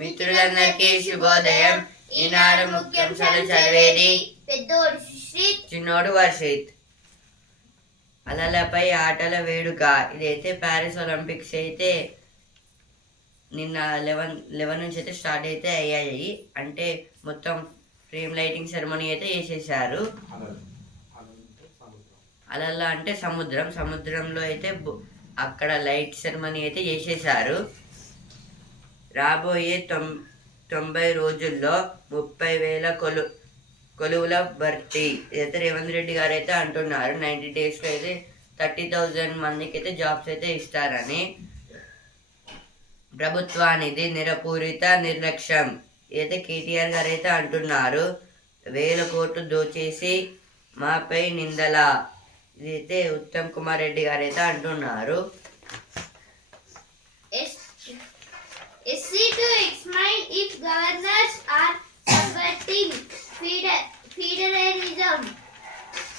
మిత్రులందరికీ శుభోదయం. ఈనాడు ముఖ్యాంశాలు చదివేది పెద్దోడు సుశ్రీత్. చిన్నోడు వర్షిత్. అలలపై ఆటల వేడుక. ఇదైతే ప్యారిస్ ఒలింపిక్స్ అయితే నిన్న లెవెన్ లెవెన్ నుంచి అయితే స్టార్ట్ అయితే అయ్యాయి. అంటే మొత్తం ఫ్రేమ్ లైటింగ్ సెరమనీ అయితే చేసేసారు అలల అంటే సముద్రం. సముద్రంలో అయితే అక్కడ లైట్ సెరమనీ అయితే చేసేసారు రాబోయే తొం తొంభై రోజుల్లో ముప్పై వేల కొలు కొలువుల భర్తీ. అయితే రేవంత్ రెడ్డి గారు అయితే అంటున్నారు. నైంటీ డేస్లో అయితే థర్టీ థౌజండ్ మందికి అయితే జాబ్స్ అయితే ఇస్తారని. ప్రభుత్వానిది నిరపూరిత నిర్లక్ష్యం. అయితే కేటీఆర్ గారు అయితే అంటున్నారు. వేల కోట్లు దోచేసి మాపై నిందల. ఇదైతే ఉత్తమ్ కుమార్ రెడ్డి గారు అయితే అంటున్నారు. If governors are feder- federalism.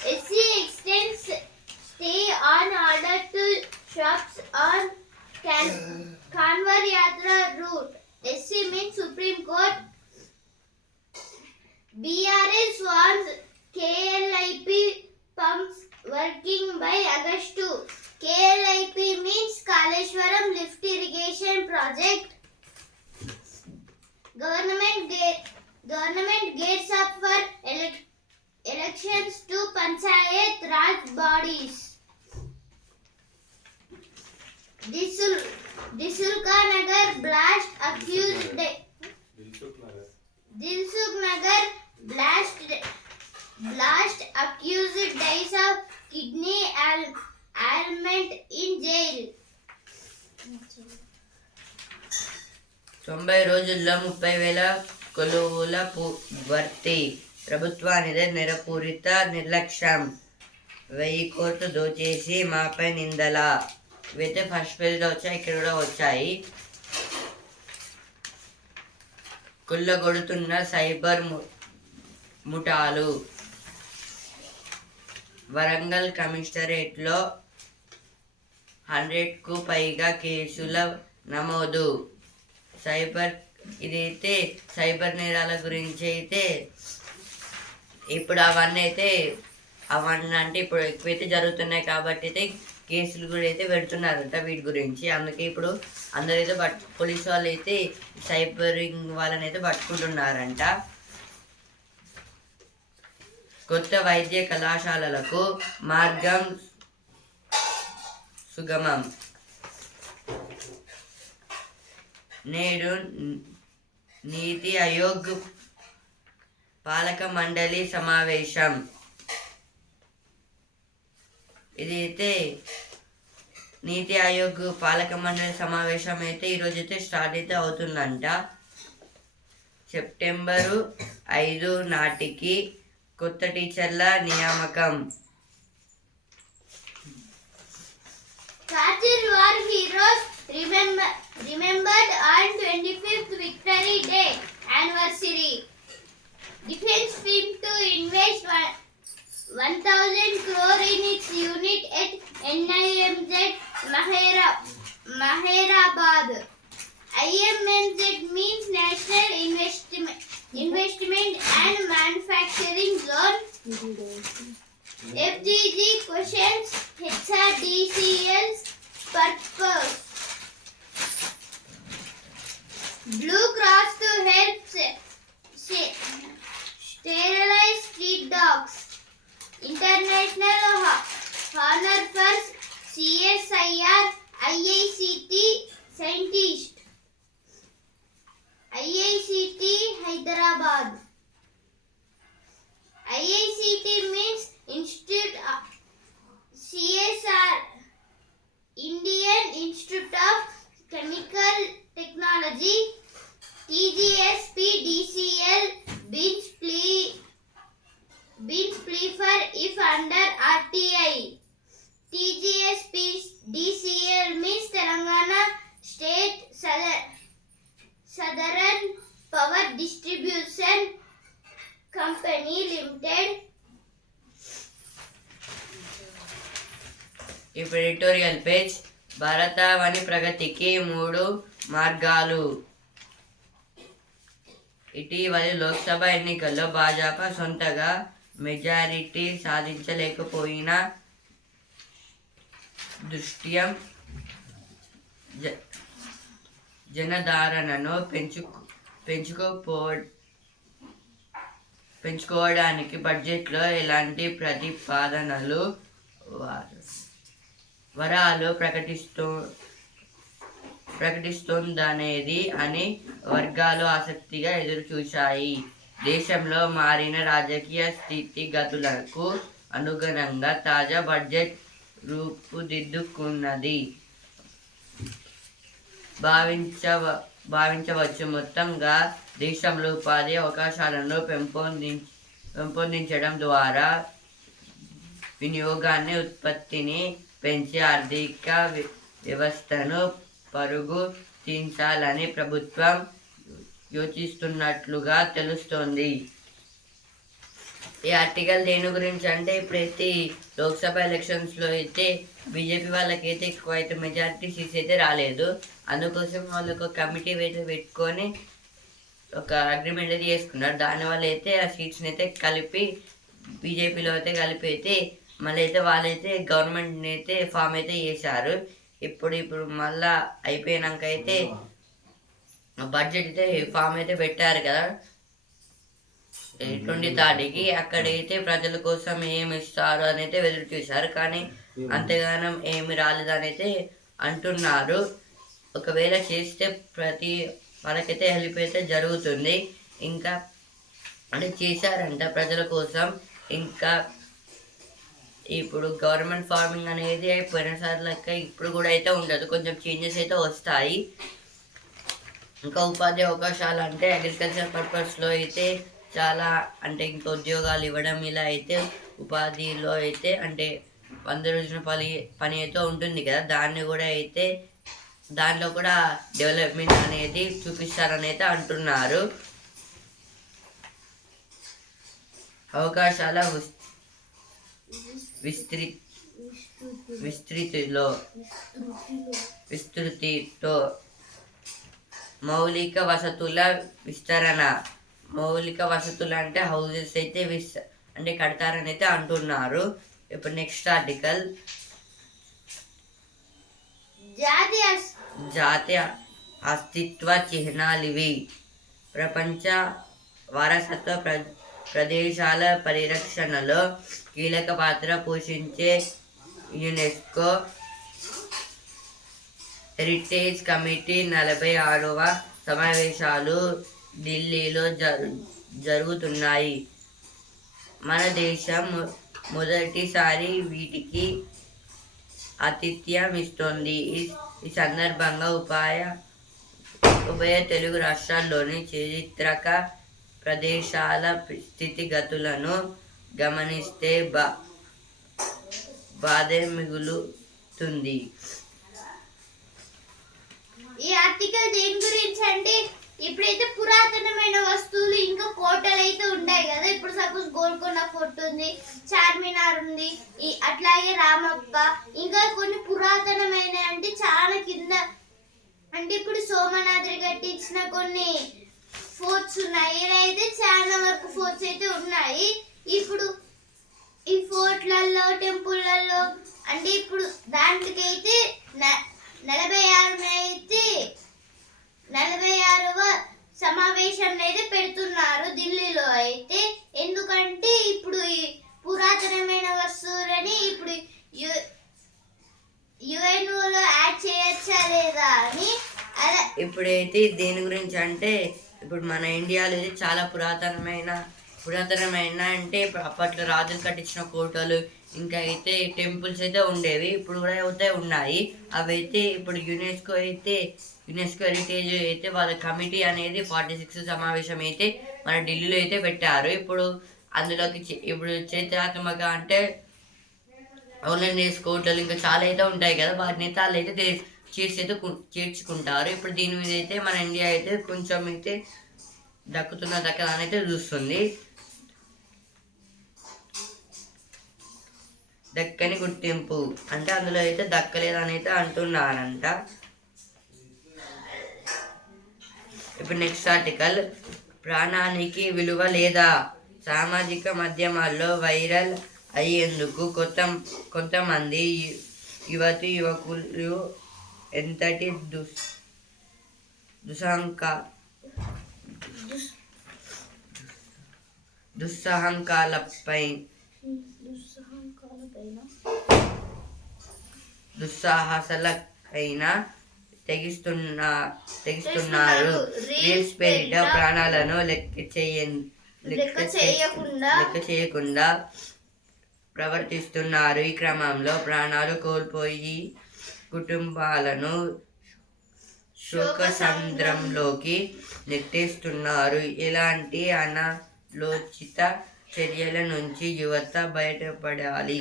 SC extends stay on order to shops on can- Kanwar Yatra route. SC means Supreme Court. BRS wants KLIP pumps working by August 2. KLIP means Kaleshwaram Lift Irrigation Project. Government ga- government gears up for elec- elections to Panchayat Raj bodies. Disul Disulka Nagar blast accused Dilsukh Nagar blast blast accused dies of kidney al- ailment in jail. తొంభై రోజుల్లో ముప్పై వేల కొలువుల భర్తీ. ప్రభుత్వానిదే నిరపూరిత నిర్లక్ష్యం. వెయ్యి కోట్లు దోచేసి మాపై నిందల. ఇవైతే ఫస్ట్ పేజ్లో వచ్చాయి ఇక్కడ కూడా వచ్చాయి. కుళ్ళగొడుతున్న సైబర్ ము- ముఠాలు. వరంగల్ కమిషనరేట్లో హండ్రెడ్కు పైగా కేసుల నమోదు. సైబర్ ఇదైతే సైబర్ నేరాల గురించి అయితే ఇప్పుడు అవన్నీ అయితే అవన్నీ అంటే ఇప్పుడు ఎక్కువైతే జరుగుతున్నాయి కాబట్టి అయితే కేసులు కూడా అయితే పెడుతున్నారంట వీటి గురించి. అందుకే ఇప్పుడు అందరైతే పట్ పోలీస్ వాళ్ళు అయితే సైబరింగ్ వాళ్ళని అయితే పట్టుకుంటున్నారంట. కొత్త వైద్య కళాశాలలకు మార్గం సుగమం. నేడు నీతి ఆయోగ్ పాలక మండలి సమావేశం. ఇదైతే నీతి ఆయోగ్ పాలక మండలి సమావేశం అయితే ఈరోజు అయితే స్టార్ట్ అయితే అవుతుందంట. సెప్టెంబరు ఐదు నాటికి కొత్త టీచర్ల నియామకం. Kargil remember, remembered on 25th Victory Day anniversary. Defense film to invest 1000 crore in its unit at NIMZ Mahera, Maherabad. IMNZ means National Investment, Investment and Manufacturing Zone. FGG questions HRDCL's purpose. Blue Cross to help sterilize street dogs. International ho- honor for CSIR IICT scientist. IICT Hyderabad. IICT means ప్రగతికి మూడు మార్గాలు. ఇటీవలి లోక్సభ ఎన్నికల్లో భాజపా సొంతగా majority సాధించలేకపోయిన దృష్ట్యం జ- జనధారణను పెంచు పెంచుకోపో పెంచుకోవడానికి బడ్జెట్లో ఎలాంటి ప్రతిపాదనలు వ- వరాలు ప్రకటిస్తూ ప్రకటిస్తోందనేది అని వర్గాలు ఆసక్తిగా ఎదురుచూశాయి. దేశంలో మారిన రాజకీయ స్థితిగతులకు అనుగుణంగా తాజా బడ్జెట్ రూపుదిద్దుకున్నది. భావించవ భావించవచ్చు. మొత్తంగా దేశంలో ఉపాధి అవకాశాలను పెంపొంది పెంపొందించడం ద్వారా వినియోగాన్ని ఉత్పత్తిని పెంచి ఆర్థిక వ్య- వ్యవస్థను పరుగు తీయించాలని ప్రభుత్వం యోచిస్తున్నట్లుగా తెలుస్తోంది. ఈ ఆర్టికల్ దేని గురించి అంటే ప్రతి లోక్సభ ఎలక్షన్స్లో అయితే బీజేపీ వాళ్ళకైతే ఎక్కువ అయితే మెజారిటీ సీట్స్ అయితే రాలేదు. అందుకోసం వాళ్ళు ఒక కమిటీ అయితే పెట్టుకొని ఒక అగ్రిమెంట్ అయితే చేసుకున్నారు. దానివల్ల అయితే ఆ సీట్స్ని అయితే కలిపి బీజేపీలో అయితే కలిపి అయితే మళ్ళీ అయితే వాళ్ళైతే గవర్నమెంట్ని అయితే ఫామ్ అయితే చేశారు. ఇప్పుడు ఇప్పుడు మళ్ళా అయిపోయినాక అయితే బడ్జెట్ అయితే ఫామ్ అయితే పెట్టారు కదా. ట్వంటీ థర్డ్కి అక్కడైతే ప్రజల కోసం ఏమి ఇస్తారు అని అయితే ఎదురు చూశారు. కానీ అంతగానం ఏమి రాలేదని అయితే అంటున్నారు. ఒకవేళ చేస్తే ప్రతి వాళ్ళకైతే హెల్ప్ అయితే జరుగుతుంది. ఇంకా అంటే చేశారంట ప్రజల కోసం. ఇంకా ఇప్పుడు గవర్నమెంట్ ఫార్మింగ్ అనేది పోయినసారి లెక్క ఇప్పుడు కూడా అయితే ఉండదు. కొంచెం చేంజెస్ అయితే వస్తాయి. ఇంకా ఉపాధి అవకాశాలు అంటే అగ్రికల్చర్ పర్పస్లో అయితే చాలా అంటే ఇంకా ఉద్యోగాలు ఇవ్వడం ఇలా అయితే ఉపాధిలో అయితే అంటే వంద రోజుల పని పని అయితే ఉంటుంది కదా. దాన్ని కూడా అయితే దాంట్లో కూడా డెవలప్మెంట్ అనేది చూపిస్తారని అయితే అంటున్నారు. అవకాశాల విస్- విస్తృ విస్తృతిలో విస్తృతితో మౌలిక వసతుల విస్తరణ. మౌలిక వసతులు అంటే హౌసెస్ అయితే విస్ అంటే కడతారని అయితే అంటున్నారు. ఇప్పుడు నెక్స్ట్ ఆర్టికల్ జాతీయ జాతీయ అస్తిత్వ చిహ్నాలివి ప్రపంచ వారసత్వ ప్ర ప్రదేశాల పరిరక్షణలో కీలక పాత్ర పోషించే యునెస్కో హెరిటేజ్ కమిటీ నలభై ఆరవ సమావేశాలు ఢిల్లీలో జరు జరుగుతున్నాయి. మన దేశం మొదటిసారి వీటికి ఆతిథ్యం ఇస్తోంది ఈ ఈ సందర్భంగా ఉపాయ ఉభయ తెలుగు రాష్ట్రాల్లోని చారిత్రక ప్రదేశాల స్థితిగతులను గమనిస్తే బా బాధే మిగులుతుంది ఈ ఆర్టికల్ దేని గురించి అంటే ఇప్పుడైతే పురాతనమైన వస్తువులు ఇంకా కోటలు అయితే ఉంటాయి కదా. ఇప్పుడు సపోజ్ గోల్కొండ ఫోర్ట్ ఉంది చార్మినార్ ఉంది ఈ అట్లాగే రామప్ప ఇంకా కొన్ని పురాతనమైన అంటే చాలా కింద అంటే ఇప్పుడు సోమనాద్రి కట్టించిన కొన్ని ఫోర్ట్స్ ఉన్నాయి. అయితే చాలా వరకు ఫోర్ట్స్ అయితే ఉన్నాయి ఇప్పుడు ఈ ఫోర్ట్లలో టెంపుల్లలో అంటే ఇప్పుడు దాంట్లోకి అయితే నలభై ఆరు అయితే నలభై ఆరవ సమావేశంలో అయితే పెడుతున్నారు ఢిల్లీలో అయితే. ఎందుకంటే ఇప్పుడు ఈ పురాతనమైన వస్తువులని ఇప్పుడు యు యుఎన్ఓలో యాడ్ చేయొచ్చా లేదా అని అలా ఇప్పుడైతే దేని గురించి అంటే ఇప్పుడు మన ఇండియాలో అయితే చాలా పురాతనమైన పురాతనమైన అంటే అప్పట్లో రాజులు కట్టించిన కోటలు ఇంకా అయితే టెంపుల్స్ అయితే ఉండేవి ఇప్పుడు కూడా అయితే ఉన్నాయి. అవి అయితే ఇప్పుడు యునెస్కో అయితే యునెస్కో హెరిటేజ్ అయితే వాళ్ళ కమిటీ అనేది ఫార్టీ సిక్స్ సమావేశం అయితే మన ఢిల్లీలో అయితే పెట్టారు. ఇప్పుడు అందులోకి ఇప్పుడు చరిత్రాత్మక అంటే ఆన్లైన్ కోటలు ఇంకా చాలా అయితే ఉంటాయి కదా వాటిని అయితే వాళ్ళు అయితే చేర్చి అయితే చేర్చుకుంటారు. ఇప్పుడు దీని మీద అయితే మన ఇండియా అయితే కొంచెం అయితే దక్కుతున్న దక్కదని అయితే చూస్తుంది. దక్కని గుర్తింపు. అంటే అందులో అయితే దక్కలేదని అయితే అంటున్నారంట. ఇప్పుడు నెక్స్ట్ ఆర్టికల్ ప్రాణానికి విలువ లేదా? సామాజిక మాధ్యమాల్లో వైరల్ అయ్యేందుకు కొంత కొంతమంది యువతి యువకులు ఎంతటి దుస్ దుసంక దుస్సహంకాలపై దుస్సాహసాలకైనా తెగిస్తున్న తెగిస్తున్నారు రీల్స్ పేరిట ప్రాణాలను లెక్క చేయ లెక్క లెక్క చేయకుండా ప్రవర్తిస్తున్నారు. ఈ క్రమంలో ప్రాణాలు కోల్పోయి కుటుంబాలను శోకసంద్రంలోకి నెట్టేస్తున్నారు. ఇలాంటి అనాలోచిత చర్యల నుంచి యువత బయటపడాలి.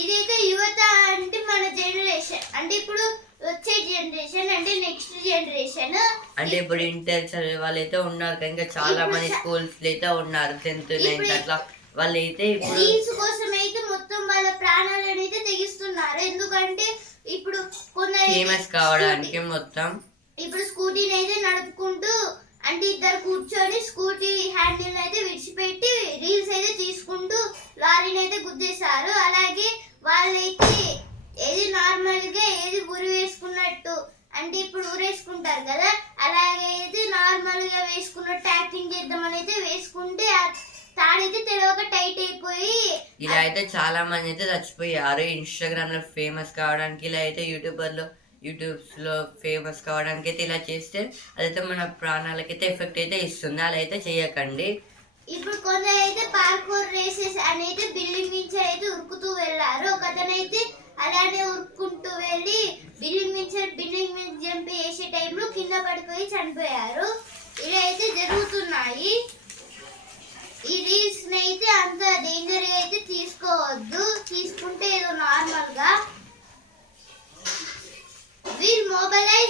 ఇదైతే యువత అంటే మన జనరేషన్ అంటే ఇప్పుడు వచ్చే జనరేషన్ అంటే నెక్స్ట్ జనరేషన్. అంటే ఇప్పుడు ఇంటర్ చదివే వాళ్ళైతే ఉన్నారు ఇంకా చాలా మంది స్కూల్స్ అయితే ఉన్నారు టెన్త్ నైన్త్ అట్లా. వాళ్ళైతే ఇప్పుడు కోసం అయితే మొత్తం వాళ్ళ ప్రాణాలను అయితే తెగిస్తున్నారు. ఎందుకంటే ఇప్పుడు కొందరు ఫేమస్ కావడానికి మొత్తం. ఇప్పుడు స్కూటీని అయితే నడుపుకుంటూ అంటే ఇద్దరు కూర్చొని స్కూటీ హ్యాండిల్ అయితే విడిచిపెట్టి రీల్స్ అయితే తీసుకుంటూ లారీని అయితే గుద్దేశారు అలాగే వాళ్ళైతే ఏది నార్మల్గా ఏది ఉరి వేసుకున్నట్టు అంటే ఇప్పుడు ఊరేసుకుంటారు కదా అలాగే ఏది నార్మల్గా వేసుకున్నట్టు యాక్టింగ్ చేద్దామని అయితే వేసుకుంటే ఆ తాడైతే తెలియక టైట్ అయిపోయి ఇలా అయితే చాలా మంది అయితే చచ్చిపోయారు ఇన్స్టాగ్రామ్లో ఫేమస్ కావడానికి ఇలా అయితే యూట్యూబర్లో యూట్యూబ్స్లో ఫేమస్ కావడానికి అయితే ఇలా చేస్తే అదైతే మన ప్రాణాలకైతే ఎఫెక్ట్ అయితే ఇస్తుంది. అలా అయితే చేయకండి. ఇప్పుడు కొందరు అయితే పార్కూర్ రేసెస్ అనేది బిల్డింగ్ నుంచి అయితే ఉరుకుతూ వెళ్ళారు. ఒకతనైతే అలానే ఉరుక్కుంటూ వెళ్ళి బిల్డింగ్ నుంచి బిల్డింగ్ మీద జంప్ చేసే టైంలో కింద పడిపోయి చనిపోయారు. ఇలా అయితే జరుగుతున్నాయి. ఈ రీల్స్ అయితే అంత డేంజర్ అయితే తీసుకోవద్దు. తీసుకుంటే ఏదో నార్మల్గా. అయితే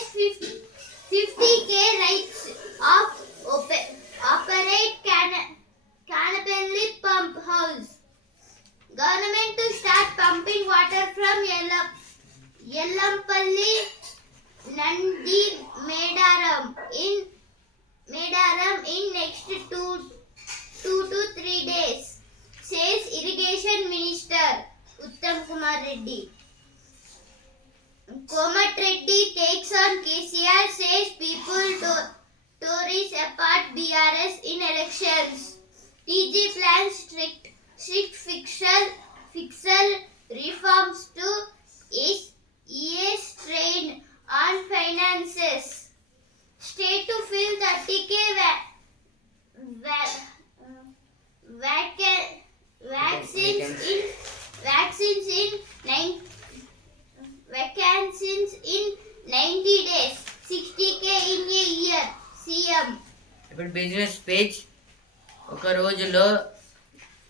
vaccines in vaccines in nine vacancies in 90 days, 60k in a year. CM. ఇప్పుడు బిజినెస్ పేజ్ ఒక రోజులో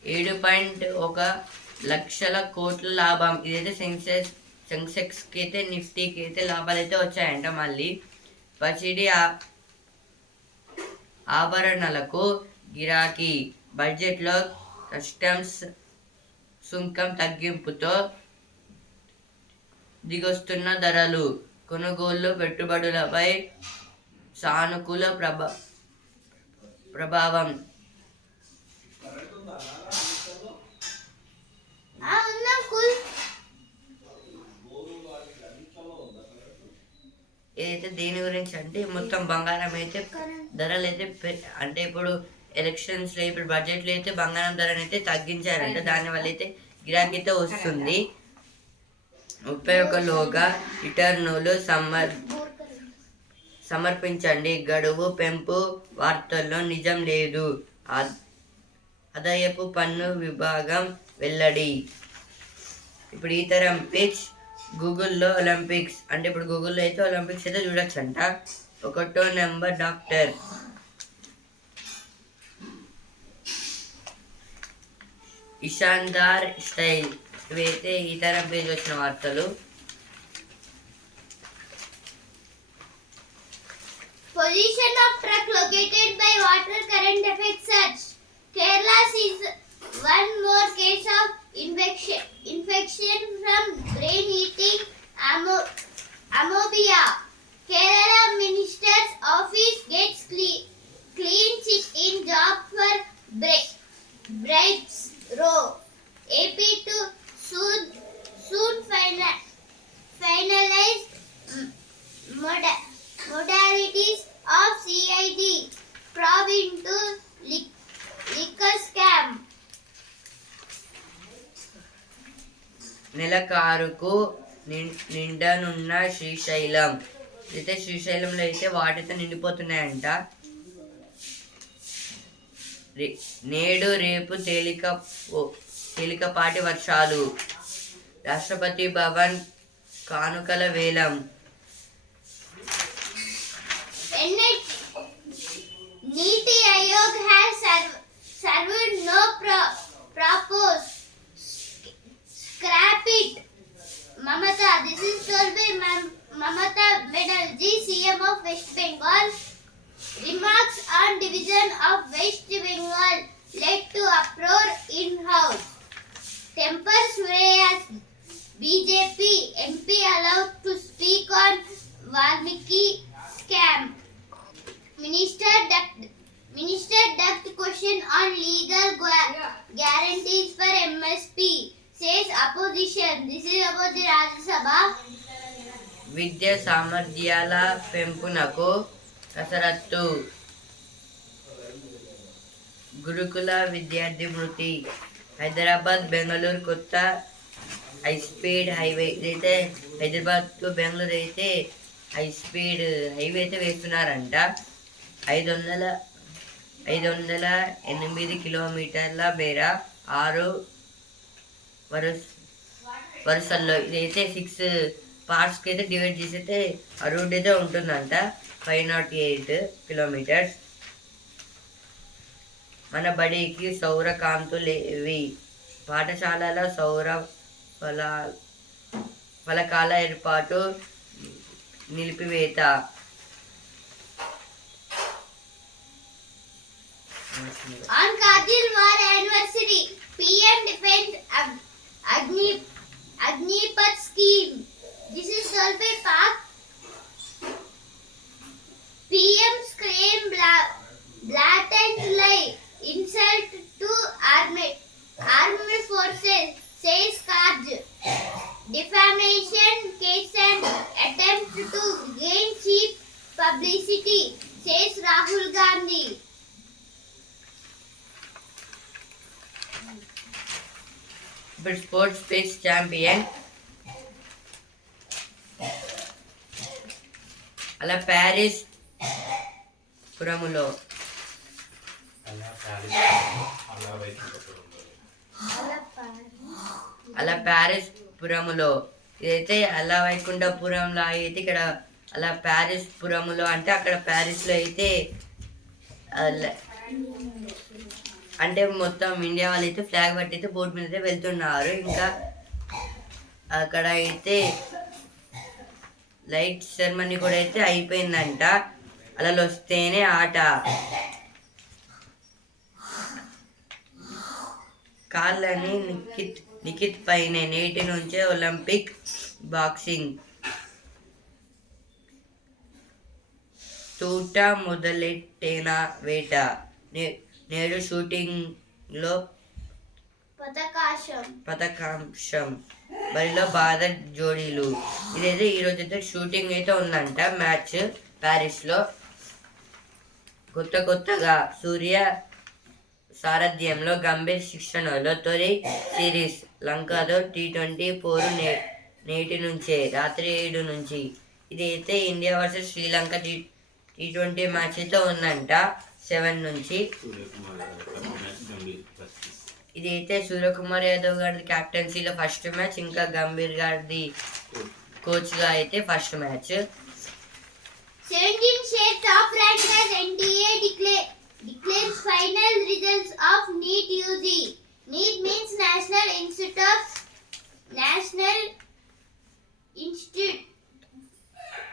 ఏడు పాయింట్ ఒక లక్షల కోట్ల లాభం. ఇదైతే సెన్సెక్స్ సెన్సెక్స్కి అయితే నిఫ్టీకి అయితే లాభాలు అయితే వచ్చాయంట మళ్ళీ. పసిడి ఆ- ఆభరణలకు గిరాకీ. బడ్జెట్లో కస్టమ్స్ సుంకం తగ్గింపుతో దిగొస్తున్న ధరలు కొనుగోలు పెట్టుబడులపై సానుకూల ప్రభ ప్రభావం. ఏదైతే దేని గురించి అంటే మొత్తం బంగారం అయితే ధరలు అయితే అంటే ఇప్పుడు ఎలక్షన్స్లో ఇప్పుడు బడ్జెట్లో అయితే బంగారం ధరను అయితే తగ్గించారంట. దానివల్ల అయితే గిరాకీ అయితే వస్తుంది. ముప్పై ఒకలోగా రిటర్నులు సమ్మర్ సమర్పించండి. గడువు పెంపు వార్తల్లో నిజం లేదు. ఆదాయపు పన్ను విభాగం వెల్లడి. ఇప్పుడు ఈ తరం పిచ్ గూగుల్లో ఒలింపిక్స్. అంటే ఇప్పుడు గూగుల్లో అయితే ఒలింపిక్స్ అయితే చూడొచ్చంట. ఒకటో నెంబర్ డాక్టర్. ఇషాందార్ స్టైల్ ఇవైతే ఇతర పేజ్ వచ్చిన వార్తలు Position of truck located by water current affects search. Kerala sees one more case of infection, infection from brain eating amo, amobia. Kerala Minister's office gets cle clean in job for bri bribes. రో AP to soon soon final finalize మోడా of of ప్రావిన్ to into lick scam నెలకారుకు నిండనున్న శ్రీశైలం. అయితే శ్రీశైలంలో అయితే వాటితో నిండిపోతున్నాయంట. నేడు రేపు తేలిక తేలికపాటి వర్షాలు. రాష్ట్రపతి భవన్ కానుకల వేలం. NITI Aayog has served no propose scrap it Mamata this is toll by Mamata medal ji CM of West Bengal Remarks on division of West Bengal led to uproar in-house. Temper Sureyas, BJP MP allowed to speak on Valmiki scam. Minister ducked, Minister ducked question on legal gua- guarantees for MSP. Says opposition. This is about the Rajya Sabha. విద్య సామర్థ్యాల పెంపునకు కసరత్తు. గురుకుల విద్యార్థి మృతి. హైదరాబాద్ బెంగళూరు కొత్త high speed highway. ఇదైతే Hyderabad to Bengaluru అయితే హై స్పీడ్ హైవే అయితే వేస్తున్నారంట. ఐదు వందల ఐదు వందల ఎనిమిది కిలోమీటర్ల మేర ఆరు వరుస వరుసల్లో ఇదైతే సిక్స్ పార్ట్స్కి అయితే డివైడ్ చేసి అయితే ఆ అయితే ఉంటుందంట. Five not eight kilometres. మన బడికి సౌర కాంతు లేవి. పాఠశాలల సౌర ఫల ఫలకాల ఏర్పాటు నిలిపివేత. Agnipath scheme this is sold by Pak PM scream bla- blatant lie, insult to army army forces. Says Karj. Defamation case and attempt to gain cheap publicity. Says Rahul Gandhi. ఇప్పుడు sports space champion అలా Paris పురములో. అలా Paris Puramulo. ఇదైతే అలా వైకుంఠపురంలో అయితే ఇక్కడ అలా Paris Puramulo అంటే అక్కడ ప్యారిస్లో అయితే అంటే మొత్తం ఇండియా వాళ్ళు అయితే ఫ్లాగ్ పట్టి అయితే బోట్ మీద అయితే వెళ్తున్నారు. ఇంకా అక్కడ అయితే లైట్ సెరమనీ కూడా అయితే అయిపోయిందంట. అలా వస్తేనే ఆట. కాళ్ళని నిఖిత్ నిఖిత్ పైన నేటి నుంచే ఒలింపిక్ బాక్సింగ్. తూట మొదలెట్టిన వేట. నేడు షూటింగ్లో పతకాశం. పథకాంశం బరిలో భారత్ జోడీలు. ఇదైతే ఈరోజు అయితే షూటింగ్ అయితే ఉందంట. మ్యాచ్ ప్యారిస్లో. కొత్త కొత్తగా సూర్య సారథ్యంలో గంభీర్ శిక్షణలో తొలి సిరీస్ లంకతో టీ ట్వంటీ పోరు నే నేటి నుంచే రాత్రి ఏడు నుంచి. ఇదైతే India versus Sri Lanka T T twenty మ్యాచ్తో ఉందంట సెవెన్ నుంచి. ఇదైతే సూర్యకుమార్ యాదవ్ గారి క్యాప్టెన్సీలో ఫస్ట్ మ్యాచ్ ఇంకా గంభీర్ గారిది కోచ్గా అయితే first match. 17 state top rankers NTA declare, declares final results of NEET UG. NEET means National Institute of National Institute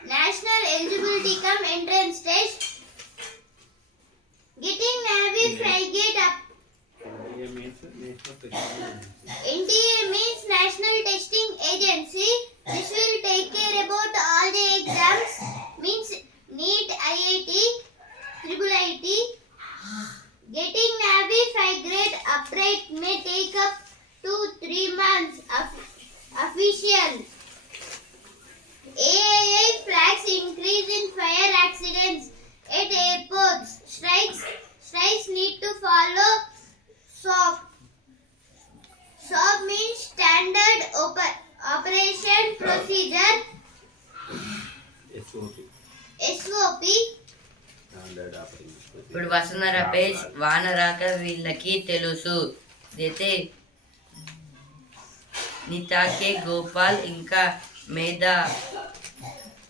National Eligibility Cum Entrance Test. Getting Navy frigate up. NTA means National Testing Agency. This will take care about all the exams. Means NEET, IIT, Triple IT. Getting Navy frigate upright may take up to three months. Of- official. AAI flags increase in fire accidents at airports. Strikes strikes need to follow SOP. SOP means standard oper- procedure ఇప్పుడు Vasundhara page వాన రాక వీళ్ళకి తెలుసు. ఇదైతే నితాకే గోపాల్ ఇంకా మేధా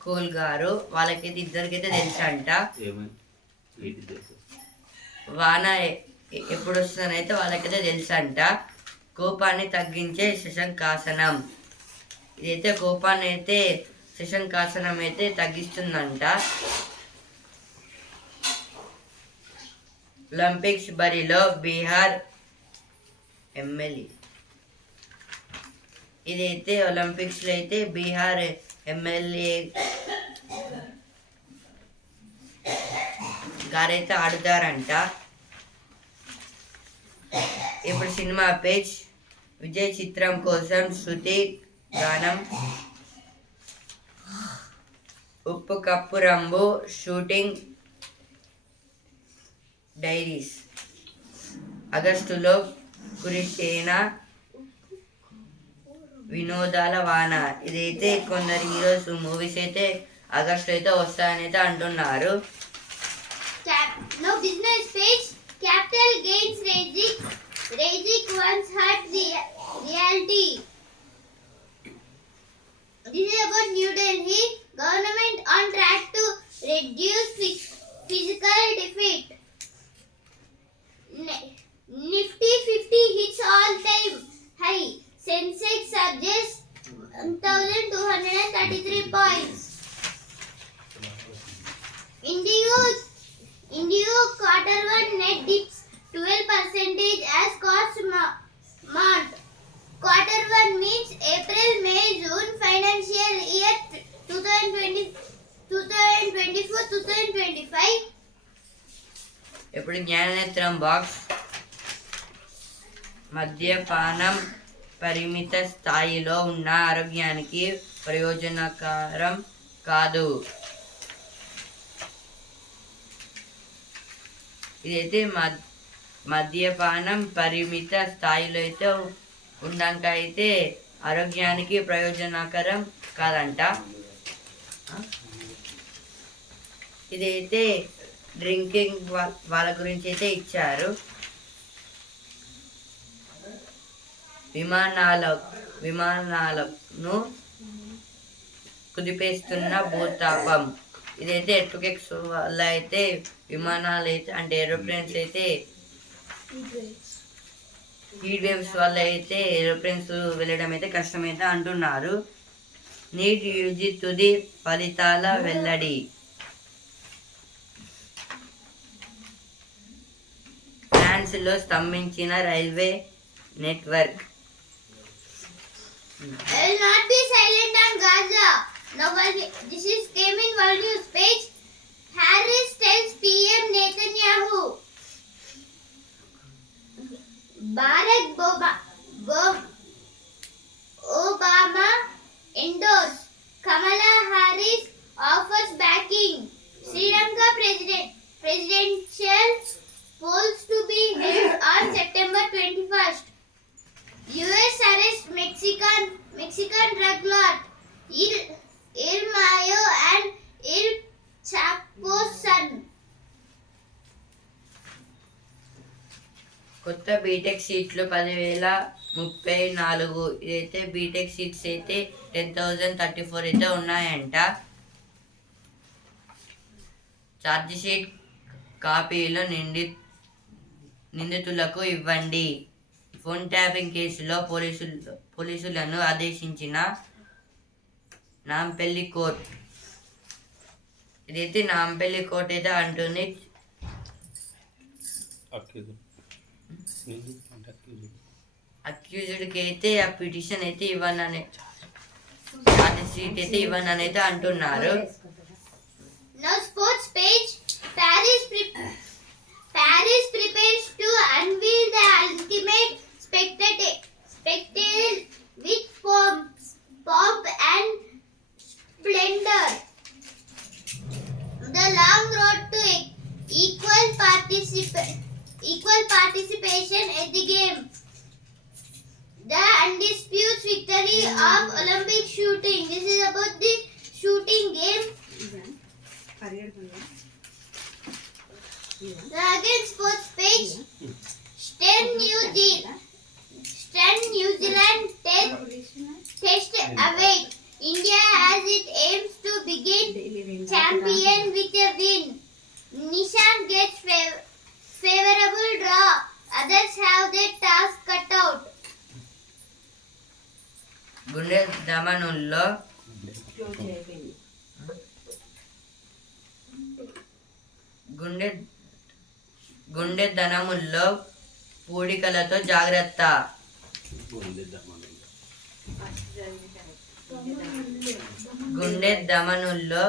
coal గారు వాళ్ళకైతే ఇద్దరికైతే తెలుసు? అంట వాన ఎప్పుడు వస్తుందనైతే వాళ్ళకైతే తెలుసు అంట కోపాన్ని తగ్గించే శశంకాసనం. ఇదైతే కోపాన్ని అయితే శశంకాసనం అయితే తగ్గిస్తుందంట. ఒలింపిక్స్ బరిలో బీహార్ ఎమ్మెల్యే. ఇదైతే ఒలింపిక్స్లో అయితే బీహార్ ఎమ్మెల్యే గారైతే ఆడుతారంట. ఇప్పుడు సినిమా పేజ్ విజయ్ చిత్రం కోసం శృతి గానం ఉప్పు కప్పు రంబు షూటింగ్ డైరీస్ ఆగస్టులో కురిసేన వినోదాల వాన ఇదైతే కొందరు హీరోస్ మూవీస్ అయితే ఆగస్టు అయితే వస్తాయని అయితే అంటున్నారు Cap no. Capital gains Rajic. Rajic once had the reality. This is about New Delhi. Government on track to reduce phys- physical defeat. Nifty 50 hits all time high. Sensex surges 1233 points. Indigo Indigo quarter one net dips 12 percentage as cost month. Quarter one means April, May, June financial year 2020, 2024, 2025. ఇప్పుడు జ్ఞాననేత్రం box మద్యపానం పరిమిత స్థాయిలో ఉన్న ఆరోగ్యానికి ప్రయోజనకరం కాదు ఇదైతే మద్ మద్యపానం పరిమిత స్థాయిలో అయితే ఉన్నాక అయితే ఆరోగ్యానికి ప్రయోజనకరం కాదంట. ఇదైతే డ్రింకింగ్ వా- వాళ్ళ గురించి అయితే ఇచ్చారు. విమానాల విమానాలను కుదిపేస్తున్న భూతాపం. ఇదైతే ఎట్కెక్స్ వల్ల అయితే విమానాలు అయితే అంటే ఏరోప్లేన్స్ అయితే హీట్ వేవ్స్ వల్ల అయితే ఏరోప్లేన్స్ వెళ్ళడం అయితే కష్టమైతే అంటున్నారు నీటి యూజి తుది ఫలితాల వెల్లడి ఫ్రాన్స్లో స్తంభించిన railway network Nobody, this is Kevin Valdez page. Harris tells PM Netanyahu. Barack Obama endorse. Kamala Harris offers backing. Sri Lanka president presidential polls to be held on September 21st. US arrest Mexican Mexican drug lord Il Il Mayo and Il Chapo son. కొత్త BTech సీట్లు పదివేల ముప్పై నాలుగు. ఇదైతే BTech seats అయితే ten thousand thirty four అయితే ఉన్నాయంట. Charge sheet కాపీలు నిండి నిందితులకు ఇవ్వండి. ఫోన్ ట్యాపింగ్ కేసులో పోలీసులు పోలీసులను ఆదేశించిన నాంపల్లి కోర్ట్. ఇదైతే నాంపల్లి కోర్ట్ అయితే అంటుంది. అక్యూజ్డ్కి అయితే ఆ పిటిషన్ అయితే ఇవ్వను అనే ఛార్జ్ షీట్ అయితే ఇవ్వను అని అయితే అంటున్నారు Now sports page. Paris pre- Paris prepares to unveil the ultimate spectacle spectacle with pomp, pomp and splendor. The long road to e- equal particip- equal participation at the game. The undisputed victory of Olympic shooting. This is about the shooting game. The again sports page. Sten New Zealand. Sten New Zealand test, test await. India as it aims to begin champion with a win. Nishan gets fav- favorable draw. Others have their task cut out. గుండె దమనుల్లో. గుండె గుండె ధనముల్లో పూడికలతో జాగ్రత్త. గుండె దమనుల్లో.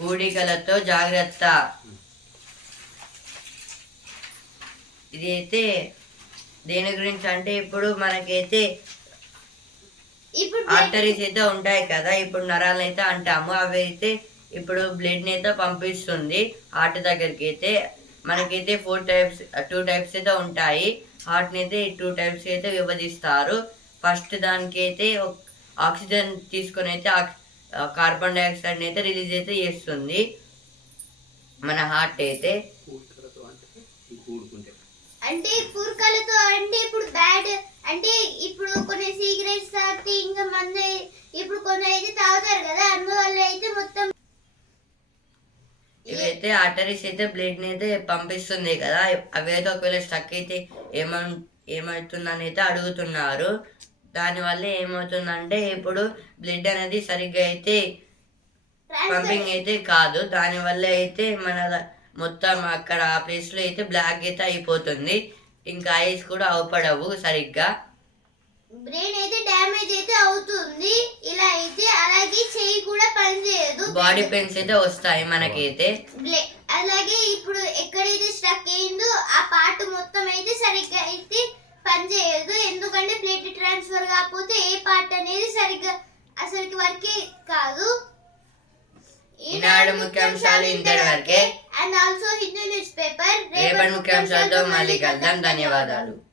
పూడికలతో జాగ్రత్త. ఇది అయితే దేని గురించి అంటే ఇప్పుడు మనకైతే ఆర్టరీస్ అయితే ఉంటాయి కదా ఇప్పుడు నరాలు అయితే అంటాము అవి అయితే ఇప్పుడు బ్లడ్ని అయితే పంపిస్తుంది హార్ట్ దగ్గరికి అయితే మనకైతే ఫోర్ టైప్స్ టూ టైప్స్ అయితే ఉంటాయి. హార్ట్ని అయితే టూ టైప్స్ అయితే విభజిస్తారు. ఫస్ట్ దానికి అయితే ఆక్సిజన్ తీసుకొని అయితే కార్బన్ డైఆక్సైడ్ అయితే రిలీజ్ అయితే చేస్తుంది. మన హార్ట్ అయితే. అంటే పూర్కలతో అంటే ఇప్పుడు బ్యాడ్ అంటే ఇప్పుడు కొన్ని సిగరెట్స్ తాగితే ఇంకా మంది ఇప్పుడు కొందరు అయితే తాగుతారు కదా అందువల్ల అయితే మొత్తం ఇవైతే ఆర్టరీస్ అయితే బ్లడ్ని అయితే పంపిస్తుంది కదా అవి అయితే ఒకవేళ స్టక్ అయితే ఏమై ఏమవుతుందని అయితే అడుగుతున్నారు. దానివల్ల ఏమవుతుందంటే ఇప్పుడు బ్లడ్ అనేది సరిగ్గా అయితే పంపింగ్ అయితే కాదు. దానివల్ల అయితే మన మొత్తం అక్కడ ఆ ప్లేస్లో అయితే బ్లాక్ అయితే అయిపోతుంది. ఇంకా ఐస్ కూడా అవపడవు సరిగ్గా. బ్రెయిన్ అయితే డ్యామేజ్ అయితే అవుతుంది. ఇలా అయితే అలాగే చెయ్యి కూడా పనిచేయదు. బాడీ పెయిన్స్ అయితే వస్తాయి మనకైతే. అలాగే ఇప్పుడు ఎక్కడైతే స్ట్రక్ అయిందో ఆ పార్ట్ మొత్తం అయితే సరిగ్గా అయితే పనిచేయదు. ఎందుకంటే బ్లడ్ ట్రాన్స్ఫర్ కాకపోతే ఏ పార్ట్ అనేది సరిగ్గా అసలుకి వర్కే కాదు. ఈనాడు ముఖ్యాంశాలు ఇంతటి వరకే. And also Hindu newspaper. రేపటి ముఖ్యాంశాలతో మళ్ళీ కలుద్దాం. ధన్యవాదాలు.